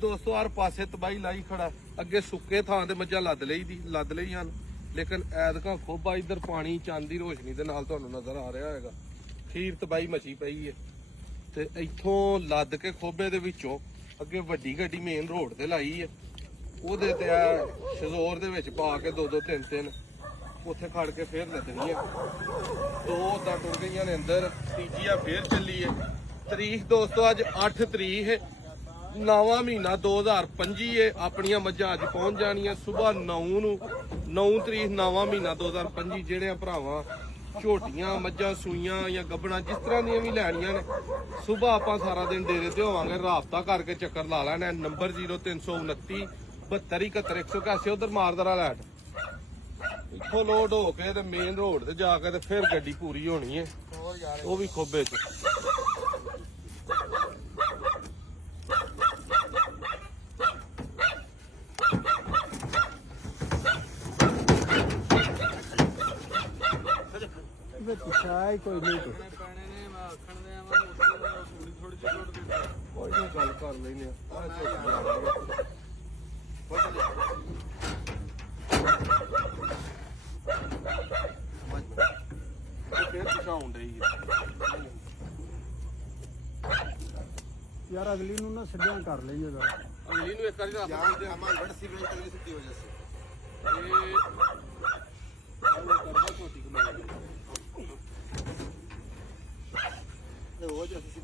ਦੋਸਤੋ ਹਰ ਪਾਸੇ ਤਬਾਈ ਲਾਈ ਖੜਾ। ਅੱਗੇ ਸੁੱਕੇ ਥਾਂ ਤੇ ਮੱਝਾਂ ਲੱਦ ਲਈ ਹਨ, ਲੇਕਿਨ ਐਤਕਾਂ ਖੋਬਾ ਇੱਧਰ ਪਾਣੀ ਚਾਂਦੀ ਰੋਸ਼ਨੀ ਦੇ ਨਾਲ ਤੁਹਾਨੂੰ ਨਜ਼ਰ ਆ ਰਿਹਾ ਹੈਗਾ। ਖੀਰ ਤਬਾਈ ਮਚੀ ਪਈ ਹੈ ਤੇ ਇੱਥੋਂ ਲੱਦ ਕੇ ਖੋਬੇ ਦੇ ਵਿੱਚੋਂ ਅੱਗੇ ਵੱਡੀ ਗੱਡੀ ਮੇਨ ਰੋਡ ਤੇ ਲਾਈ ਹੈ। ਉਹਦੇ ਤੇ ਆ ਸ਼ਜ਼ੋਰ ਦੇ ਵਿੱਚ ਪਾ ਕੇ 2-2 3-3 ਉੱਥੇ ਖੜ ਕੇ ਫੇਰ ਲੱਦਣੀਆਂ। 2 ਤਾਂ ਟੁੱਟ ਗਈਆਂ ਨੇ ਅੰਦਰ, ਤੀਜੀ ਆ ਫੇਰ ਚੱਲੀ ਹੈ। ਤਰੀਕ ਦੋਸਤੋ ਅੱਜ 8 ਤਰੀਕ ਹੈ, 9ਵਾਂ ਮਹੀਨਾ 2025 ਹੈ। ਆਪਣੀਆਂ ਮੱਝਾਂ ਅੱਜ ਪਹੁੰਚ ਜਾਣੀਆਂ ਸਵੇਰ 9 ਨੂੰ। 9 ਤਰੀਕ 9ਵਾਂ ਮਹੀਨਾ 2025। ਜਿਹੜੇ ਭਰਾਵਾਂ ਝੋਟੀਆਂ ਮੱਝਾਂ ਸੂਈਆਂ ਜਾਂ ਗੱਬਣਾ ਜਿਸ ਤਰ੍ਹਾਂ ਦੀਆਂ ਵੀ ਲੈਣੀਆਂ ਨੇ, ਸਵੇਰ ਆਪਾਂ ਸਾਰਾ ਦਿਨ ਡੇਰੇ ਤੇ ਹੋਵਾਂਗੇ। ਰਾਬਤਾ ਕਰਕੇ ਚੱਕਰ ਲਾ ਲੈਣਾ। ਨੰਬਰ 0329 72 71 181। ਉਧਰ ਮਾਰਦਰਾ ਲੈਟ ਇੱਥੋਂ ਲੋਡ ਹੋ ਕੇ ਤੇ ਮੇਨ ਰੋਡ ਤੇ ਜਾ ਕੇ ਤੇ ਫਿਰ ਗੱਡੀ ਪੂਰੀ ਹੋਣੀ ਹੈ, ਉਹ ਵੀ ਖੋਬੇ ਚ। ਕੋਈ ਨਹੀਂ ਗੱਲ ਕਰ ਲੈਨੇ ਫਿਰ ਦਿਖਾਉਣ ਰਹੀ यार अगली नु ना सीधा कर लेंगे जरा। अगली नु एक बार हमारी बड़ी सी बेंच चल रही वजह से ये वो जैसे